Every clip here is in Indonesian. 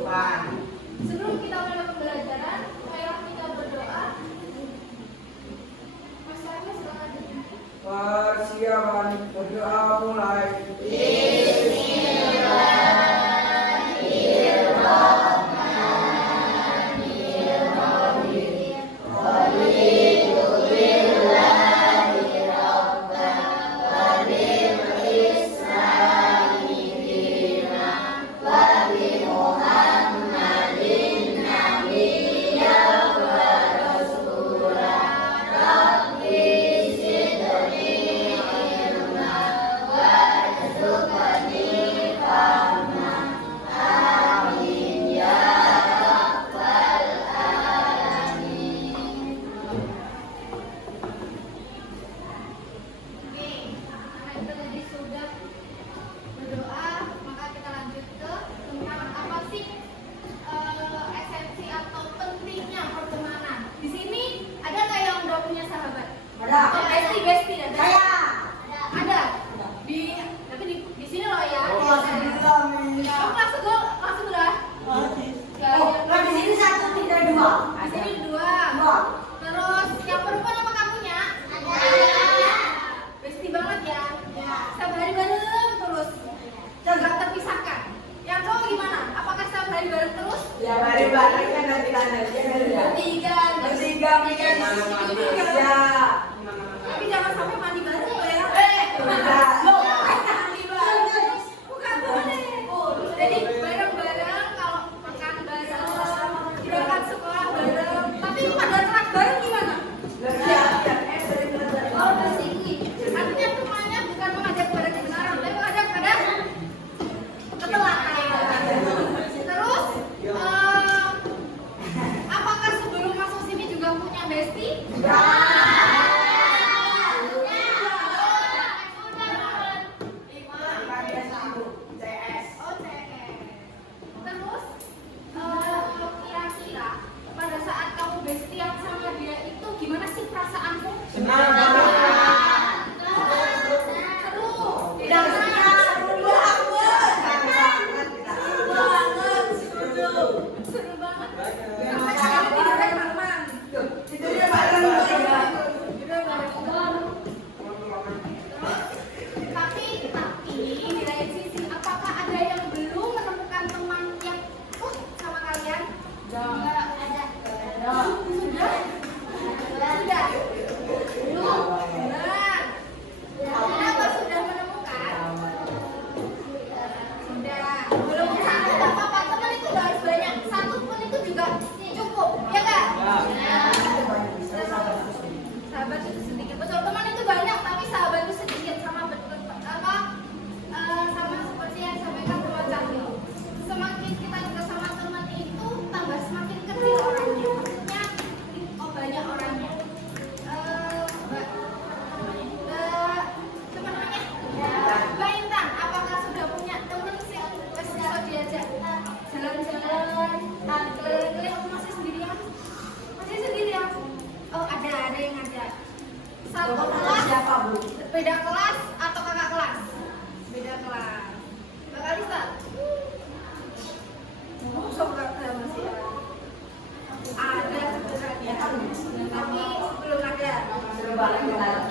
depan. Sebelum kita mulai pembelajaran, marilah kita berdoa. Mas Agus, silakan. Persiapan berdoa mulai.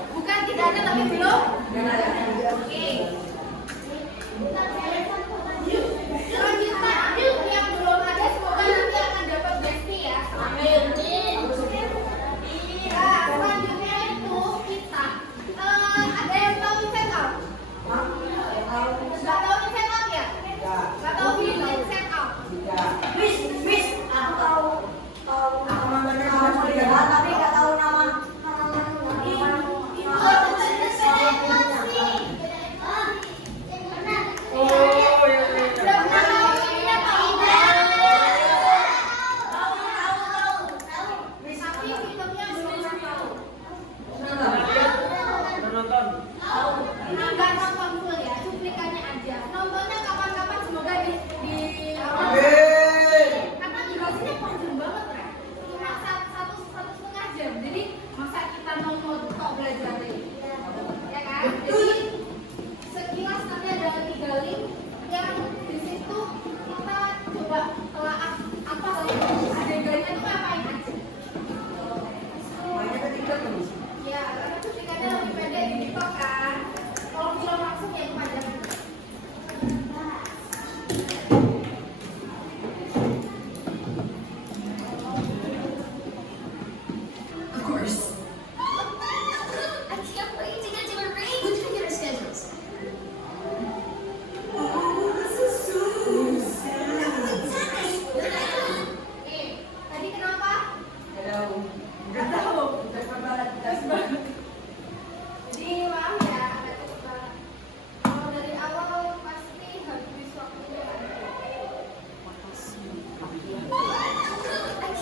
Bukan tidak ada tapi belum. Oke. Selanjutnya yang belum ada semoga nanti akan dapat bestie ya. Amin. Nah, selanjutnya itu kita ada yang tahu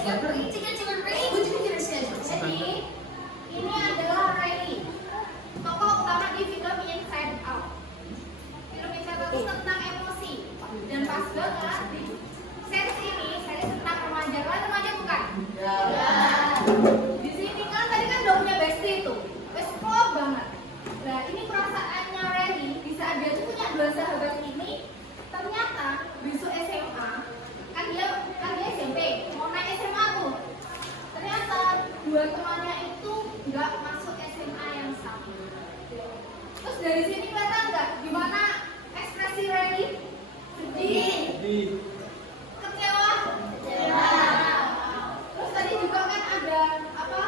get ready to get to a race. What did we get our schedule? Jadi, ini adalah Riley, tokoh utama di film Inside Out. Film Inside Out itu tentang emosi. Dan pas banget di series ini, series tentang remaja. Kalian remaja bukan? Ya. Di sini kan tadi kan udah punya bestie itu, wes klop banget. Nah ini perasaannya Riley di saat dia tuh punya dua sahabat ini, ternyata besok SMA kan dia SMP mau naik SMA tuh. Ternyata dua temannya itu nggak masuk SMA yang sama. Terus dari sini kelihatan nggak gimana ekspresi Riley? Sedih, kecewa. Terus tadi juga kan ada apa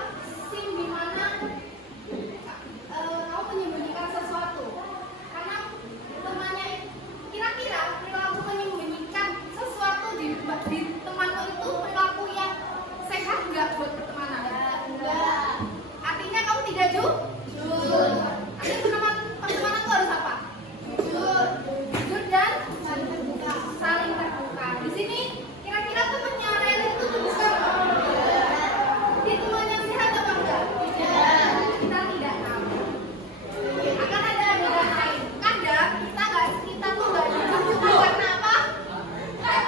scene di mana kamu menyembunyikan sesuatu karena temannya kira-kira perilaku menyembunyikan sesuatu di temanmu itu perilaku yang sehat nggak buat pertemanan? Enggak. Artinya kamu tidak jujur. Artinya pertemanan itu harus apa? Jujur dan saling terbuka. Di sini kira-kira temannya Riley itu terbuka nggak? Dia teman yang sehat apa enggak? Tidak. Kita tidak tahu. Akan ada adegan lain. Kadang kita tuh nggak jujur cuma karena apa?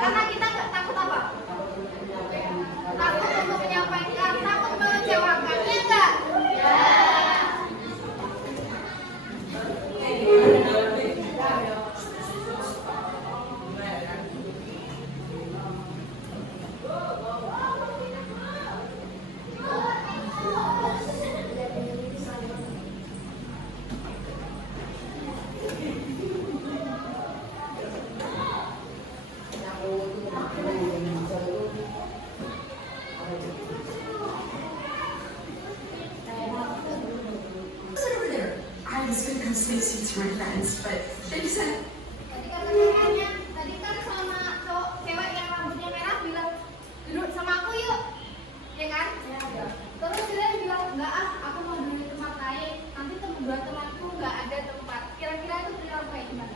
Karena kita nggak takut apa? Takut untuk menyampaikan, takut mengecewakan, ya enggak? Who's over there? I was gonna come swing seats for my friends, but they said Tadi kata kakaknya, tadi kan sama cowok cewek yang rambutnya merah bilang duduk sama aku yuk, ya kan? Ya. Terus dia bilang enggak aku mau duduk di tempat lain. Nanti dua temanku nggak ada tempat. Kira-kira itu perilaku kayak gimana?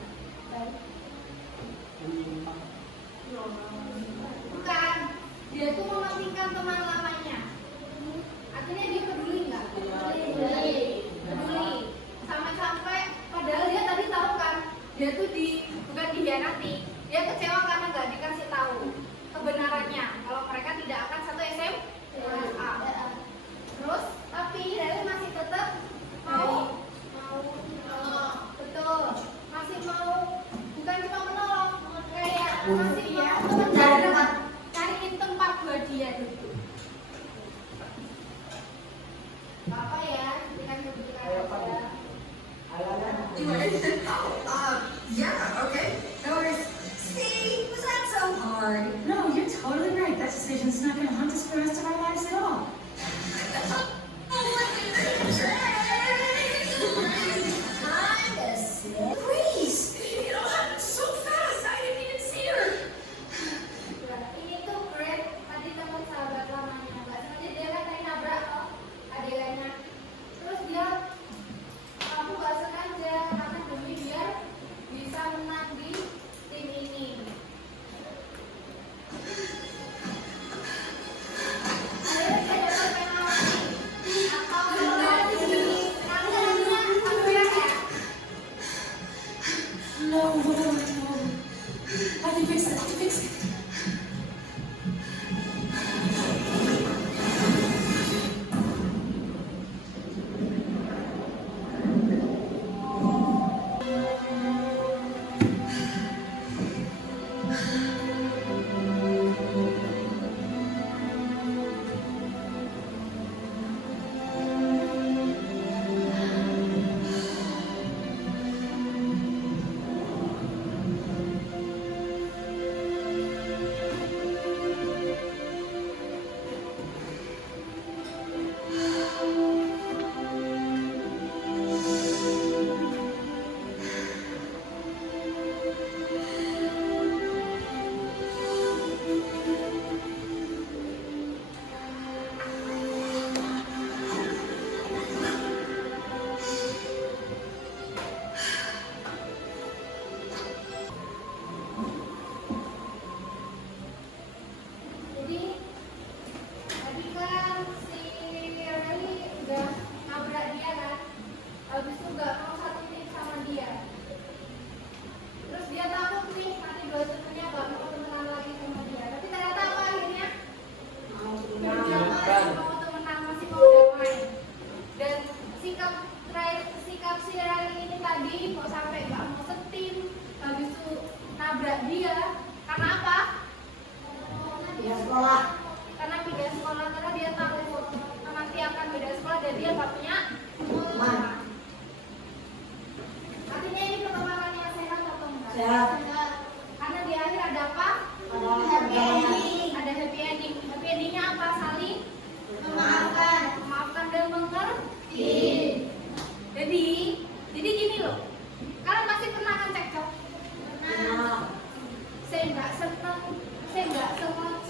Bukan, dia tuh mementingkan teman lamanya. Artinya dia peduli nggak? Peduli. Sampai-sampai padahal dia tadi tahu kan, dia tuh bukan dikhianati, dia kecewa karena nggak dikasih tahu kebenarannya kalau mereka tidak akan satu SMA. Terus tapi Riley masih tetap mau betul, masih mau, bukan cuma menolong, kayak masih mau cariin tempat buat dia dulu. Apa ya, dengan kebutuhan aja. do it. Yeah, okay. No worries. See, was that so hard? No, you're totally right. That decision's not gonna haunt us for the rest of our lives at all. Please, you know, happened so fast. I didn't even see her. Ini tuh Brad, tadi teman sahabat lamanya. Nggak sengaja dia kan tadi nabrak loh adegannya. Terus dia, aku nggak sengaja karena demi biar bisa menang di tim ini. Akhirnya dia dapat penalti.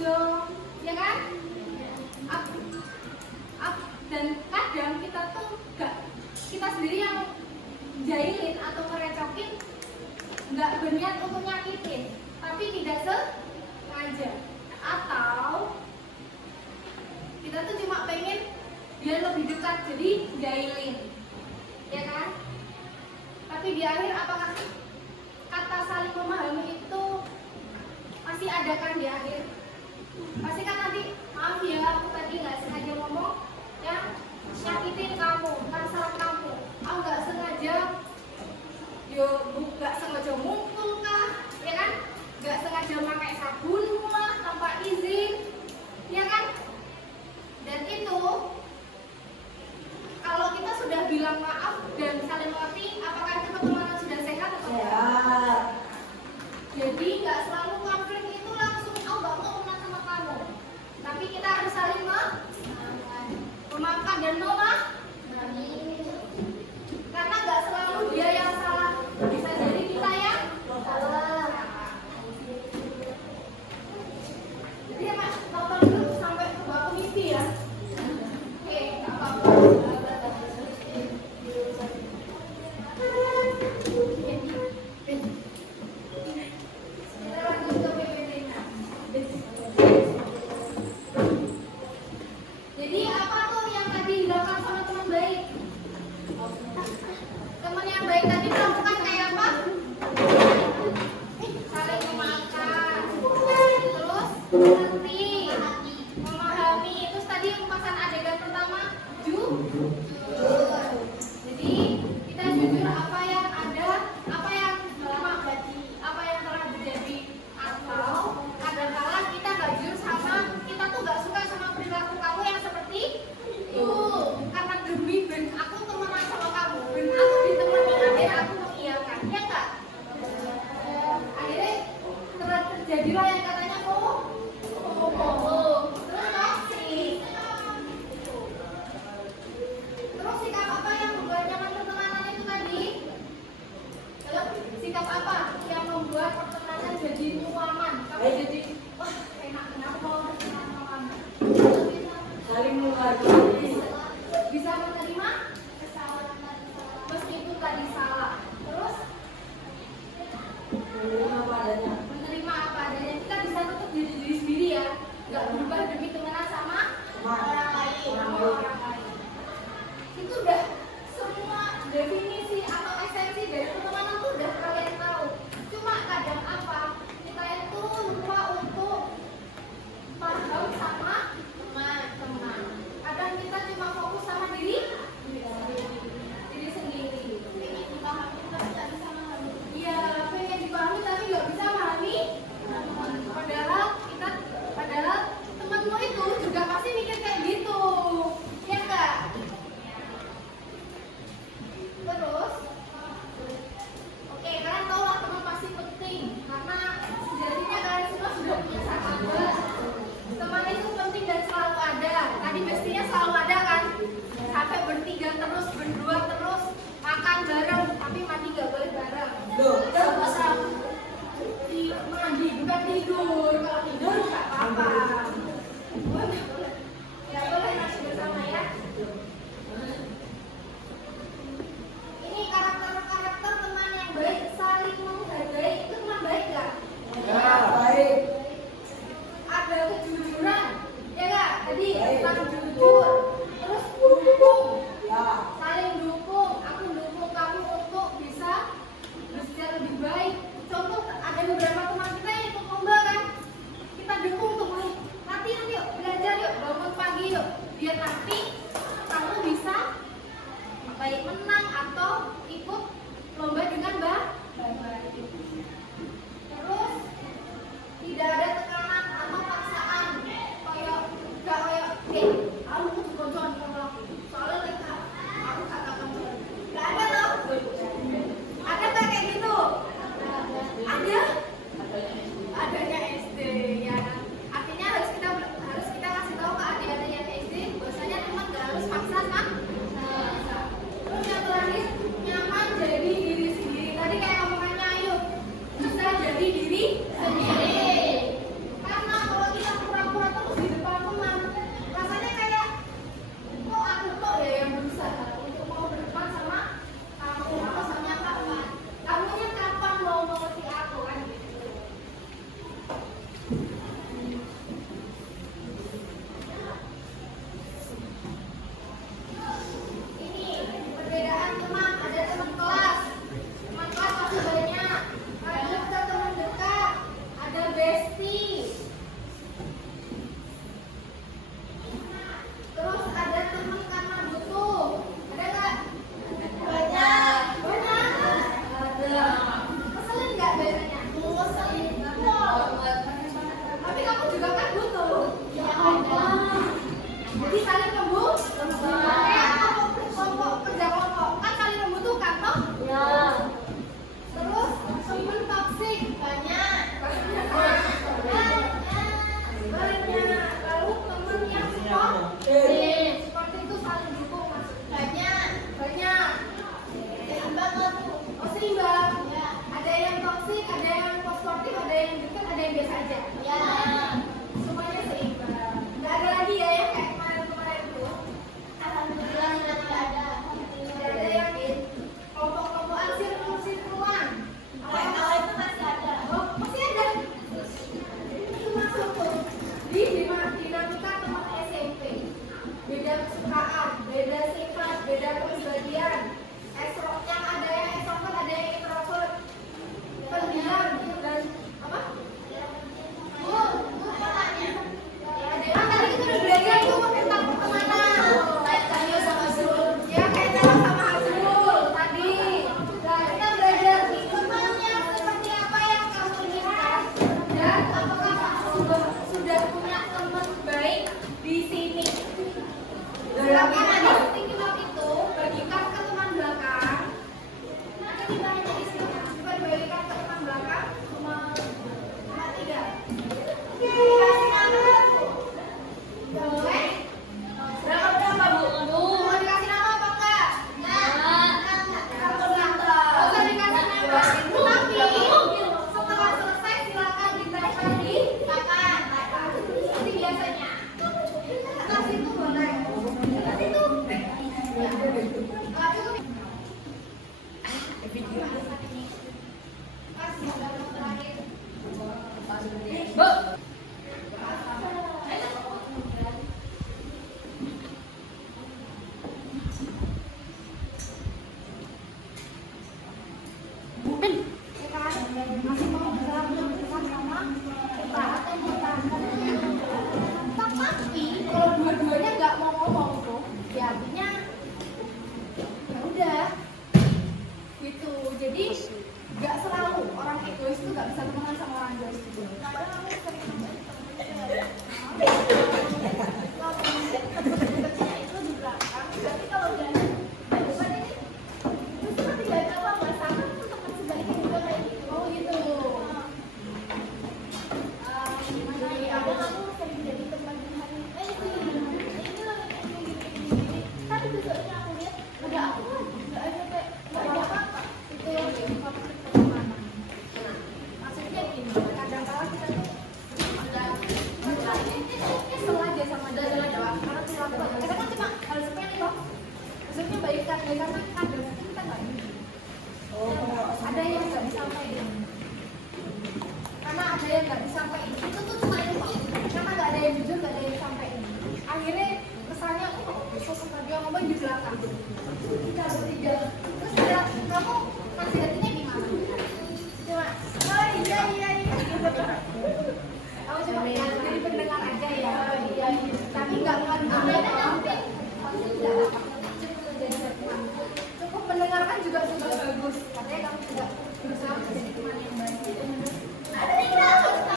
dong, ya kan? Dan kadang kita tuh kita sendiri yang jahilin atau ngerecokin, nggak berniat untuk nyakitin, tapi tidak sengaja, atau kita tuh cuma pengen biar lebih dekat, jadi jahilin, ya kan? Tapi di akhir apakah kata saling memahami itu masih ada kan di akhir? Pasti kan nanti, maaf ya aku tadi nggak sengaja ngomong yang nyakitin kamu, kan salah kamu. Aku nggak sengaja, nggak sengaja mukul kah, ya kan? Nggak sengaja pakai sabunmu lah tanpa izin, ya kan? Dan itu kalau kita sudah bilang maaf dan saling mengerti, apakah itu pertemanan sudah sehat atau tidak? Jadi nggak selalu konflik itu langsung aku nggak mau kenal sama kamu, tapi kita harus saling memaafkan dan memahami. Karena nggak selalu dia yang salah, bisa jadi kita yang salah. Jadi ya Mas, nonton dulu sampai ke bawah mimpi ya. Oke, nggak apa-apa. Kita lanjut ke PPT-nya. Jadi apa tuh yang tadi dilakukan sama teman baik? Teman yang baik tadi melakukan kayak apa? Saling memaafkan, terus mengerti, memahami. Terus tadi pembahasan adegan pertama, jujur. Jadi kita jujur apa yang ada, apa yang telah terjadi, atau kadang-kala kita nggak jujur sama, kita tuh nggak suka sama perilaku kamu yang seperti itu. Karena demi aku temenan sama kamu, aku ditemenin, akhirnya aku mengiyakan, ya nggak? Akhirnya terjadilah yang katanya terus toksik. Terus sikap apa yang membuat nyaman pertemanan itu tadi? Sikap apa yang membuat pertemanan jadi nyaman? Kamu jadi wah enak, kenapa mau berteman sama kamu? Saling menghargai. Bisa menerima meskipun tadi salah. Terus Menerima padanya. menerima apa adanya. Kita bisa tetap jadi diri sendiri ya, nggak berubah demi temenan sama orang lain. Itu udah semua definisi atau esensi dari pertemanan tuh udah kalian tahu. Cuma kadang apa kita itu lupa untuk paham sama teman-teman. Kadang kita cuma fokus sama diri sendiri. Pengen dipahami tapi nggak bisa memahami. Iya, pengen dipahami tapi nggak bisa memahami. Padahal temanmu itu juga pasti mikir kayak gitu, ya nggak? Terus, oke, kalian tahu lah teman pasti penting karena sejatinya kalian semua sudah punya sahabat. Teman itu penting dan selalu ada. Tadi mestinya selalu ada kan? Sampai bertiga terus, berdua terus, makan bareng, tapi mandi nggak boleh bareng. Loh, Terus mandi bukan tidur. Kalau tidur nggak apa-apa. Boleh. Ya boleh masih bersama ya. Ini karakter teman yang baik, saling menghargai, itu teman baik nggak? ya baik. Ada kejujuran, ya nggak? Tadi Baik. saling jujur, terus dukung, Ya. saling dukung. Aku dukung kamu untuk bisa lebih baik. Contoh ada beberapa teman kita yang ikut lomba kan, kita dukung untuk latihan yuk, belajar yuk, bangun pagi yuk, biar nanti kamu bisa baik menang atau ikut lomba dengan baik. Terus tidak ada tekanan atau paksaan, kayak kamu tuh Gimana nih?